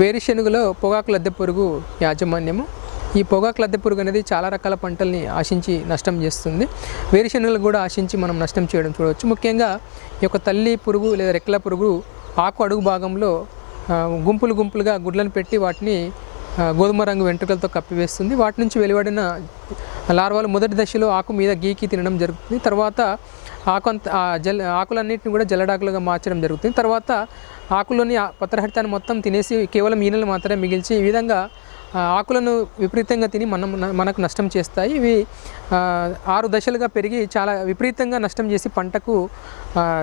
వేరుశెనుగులో పొగాకు లద్దె పురుగు యాజమాన్యము. ఈ పొగాకు లద్దె పురుగు అనేది చాలా రకాల పంటల్ని ఆశించి నష్టం చేస్తుంది. వేరుశెనగలు కూడా ఆశించి మనం నష్టం చేయడం చూడవచ్చు. ముఖ్యంగా ఈ యొక్క తల్లి పురుగు లేదా రెక్కల పురుగు ఆకు అడుగు భాగంలో గుంపులు గుంపులుగా గుడ్లను పెట్టి వాటిని గోధుమ రంగు వెంట్రుకలతో కప్పివేస్తుంది. వాటి నుంచి వెలువడిన లార్వాలు మొదటి దశలో ఆకు మీద గీకి తినడం జరుగుతుంది. తర్వాత ఆకు అంత ఆ జల్ ఆకులన్నింటిని కూడా జలడాకులుగా మార్చడం జరుగుతుంది. తర్వాత ఆకులోని ఆ పత్రహరితాన్ని మొత్తం తినేసి కేవలం ఈనెలు మాత్రమే మిగిల్చి ఈ విధంగా ఆకులను విపరీతంగా తిని మనం మనకు నష్టం చేస్తాయి. ఇవి ఆరు దశలుగా పెరిగి చాలా విపరీతంగా నష్టం చేసి పంటకు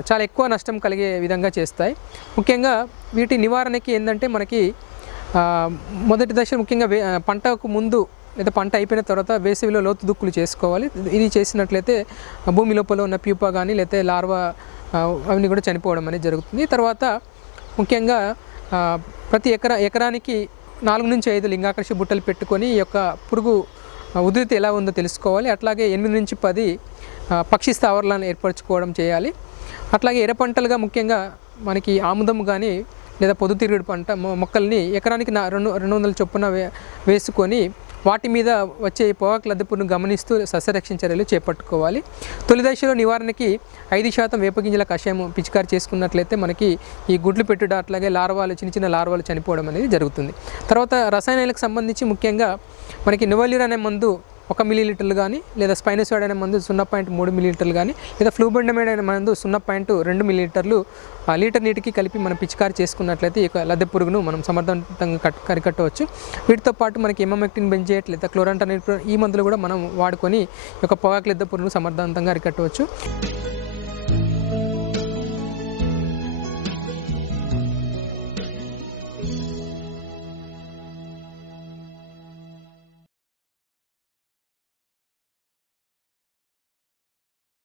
చాలా ఎక్కువ నష్టం కలిగే విధంగా చేస్తాయి. ముఖ్యంగా వీటి నివారణకి ఏంటంటే మనకి మొదటి దశ ముఖ్యంగా పంటకు ముందు లేదా పంట అయిపోయిన తర్వాత వేసవిలో లోతు దుక్కులు చేసుకోవాలి. ఇది చేసినట్లయితే భూమి లోపల ఉన్న ప్యూపా కానీ లేకపోతే లార్వా అవన్నీ కూడా చనిపోవడం అనేది జరుగుతుంది. తర్వాత ముఖ్యంగా ప్రతి ఎకరా ఎకరానికి నాలుగు నుంచి ఐదు లింగాకర్షి బుట్టలు పెట్టుకొని ఈ యొక్క పురుగు ఉధృతి ఎలా ఉందో తెలుసుకోవాలి. అట్లాగే ఎనిమిది నుంచి పది పక్షి స్థావరాలను ఏర్పరచుకోవడం చేయాలి. అట్లాగే ఎర్ర పంటలుగా ముఖ్యంగా మనకి ఆముదం కానీ లేదా పొద్దుతిరుగుడు పంట మొక్కల్ని ఎకరానికి నా రెండు రెండు వందల చొప్పున వే వేసుకొని వాటి మీద వచ్చే పొగాకు లద్దెపును గమనిస్తూ సస్యరక్షణ చర్యలు చేపట్టుకోవాలి. తొలి దశలో నివారణకి ఐదు శాతం వేపగింజల కషాయం పిచికారి చేసుకున్నట్లయితే మనకి ఈ గుడ్లు పెట్టుట అట్లాగే లార్వాలు చిన్న చిన్న లార్వాలు చనిపోవడం అనేది జరుగుతుంది. తర్వాత రసాయనాలకు సంబంధించి ముఖ్యంగా మనకి నువలిర్ అనే మందు ఒక మిలీలీటర్లు కానీ లేదా స్పైనోసైడ్ అనే మందు సున్నా పాయింట్ మూడు మిలీలీటర్లు కానీ లేదా ఫ్లూబెండమైడ్ అనే మందు సున్నా పాయింట్ రెండు మిలీలీటర్లు ఆ లీటర్ నీటికి కలిపి మనం పిచికారి చేసుకున్నట్లయితే ఈ లద్దె పురుగును మనం సమర్థవంతంగా కట్ కరికట్టవచ్చు. వీటితో పాటు మనకి ఎమమెక్టిన్ బెంజేట్ లేదా క్లోరంటన్ ఈ మందులు కూడా మనం వాడుకొని ఈ యొక్క పొగాకు లద్దె పురుగును సమర్థవంతంగా అరికట్టవచ్చు.